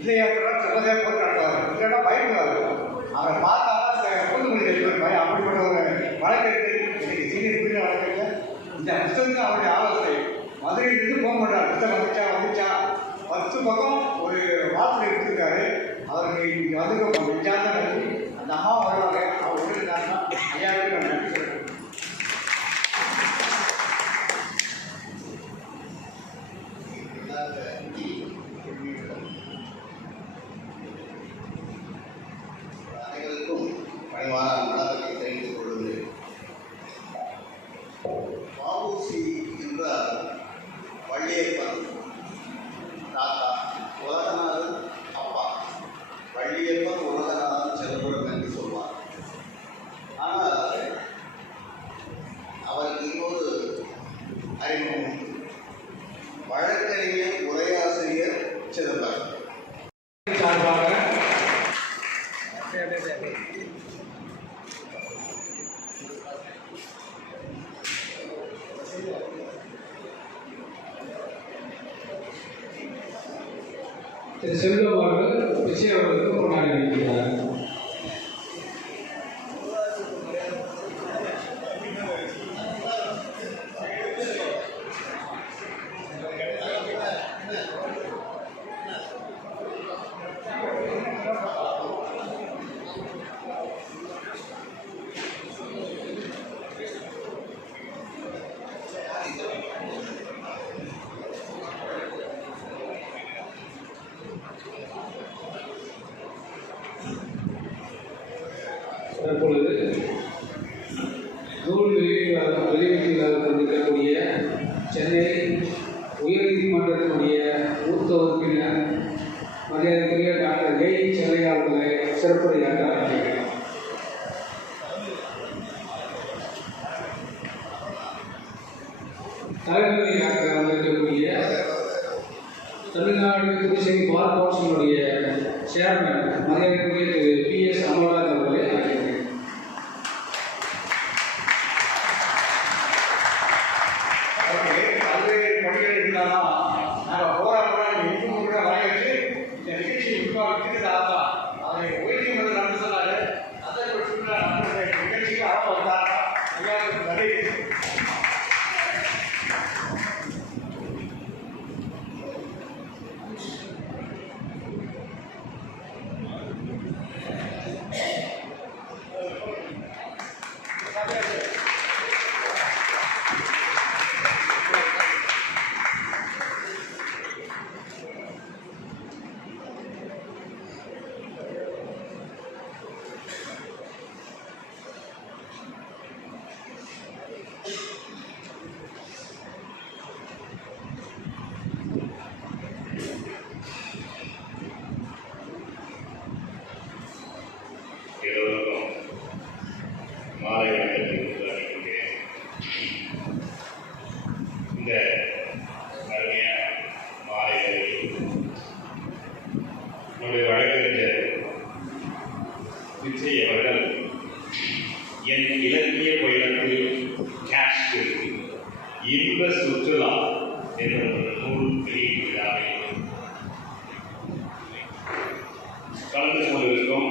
இல்லையாற்ற சிலதே போட்டு நடத்துவார், இல்லைன்னா பயப்படுவார். அவரை பார்த்தாலும் கூட்டுமொழி தெரிவிப்பார் மாதிரி. அப்படிப்பட்ட ஒரு வழக்கறிஞர் இன்னைக்கு சீனியர் பீரியட் வழக்கறிஞர். இந்த புத்தகத்துக்கு அவருடைய ஆலோசனை மதுரையிலிருந்து போக மாட்டார். புத்தகம் வந்துச்சா 10 பக்கம் ஒரு வாசனை எடுத்துருக்காரு. அவருக்கு இன்னைக்கு வந்து விஜயாதான் நன்றி. அந்த அம்மா வருவாங்க, அவர் விட்டுருந்தாருன்னா ஐயாவுக்கு நான் நன்றி சொல்கிறேன். அனைவருக்கும் பணிவான வணக்கத்தை தெரிவித்துக் கொள்கிறேன். வ.உ.சி. என்ற வள்ளியப்பன் தாத்தா, உலகநாதன் அப்பா. வள்ளியப்பன் உலகநாதன் செல்லப்படும் என்று சொல்வார். ஆனால் அவருக்கு இன்னொரு அறிமுகம். வழக்கறிஞர் உரையாசிரியர் சிதம்பரம் சார்பாக திரு செல்வம் அவர்கள் விஜய் அவர்களுக்கு கொண்டாடி இருக்கிறார். தற்பொழுது நூல் வெளியீட்டில் கொண்டிருக்கக்கூடிய சென்னை உயர்நீதிமன்றத்தினுடைய மூத்த உறுப்பினர் மரியாதைக்குரிய டாக்டர் ஏ. சென்னையா அவர்களை சிறப்புரையாற்ற அழைக்கிறேன். தலைமையாக வந்திருக்கக்கூடிய தமிழ்நாடு புதுச்சேரி பார் கவுன்சிலுடைய சேர்மன் மரியாதைக்குரிய திரு P.S. அமல்ராஜ் அவர்களை அழைக்கிறேன். பல்வேறு மொழிகள் இருந்தாலும் நாங்கள் போராடுறோம் இன்னும் கூட வரையச்சு இந்த நிகழ்ச்சி விட்டு தாத்தா அதை ஓய்வு முதல் நடந்து சொன்னாரு. அதை நிகழ்ச்சிக்கு அவங்க வந்தாங்க. ஐயாவுக்கு நன்றி. எல்லோருக்கும் மாலை வணக்கத்தை அறிவிக்கிறேன். இந்த அருமையான மாலை நம்முடைய வழக்கறிஞர் விஜய் அவர்கள் என் இலக்கிய பயணத்தில் கேஷ் இன்ப சுற்றுலா என்ற ஒரு நூல் வெளியீட்டு விழாவில் கலந்து கொண்டிருக்கும்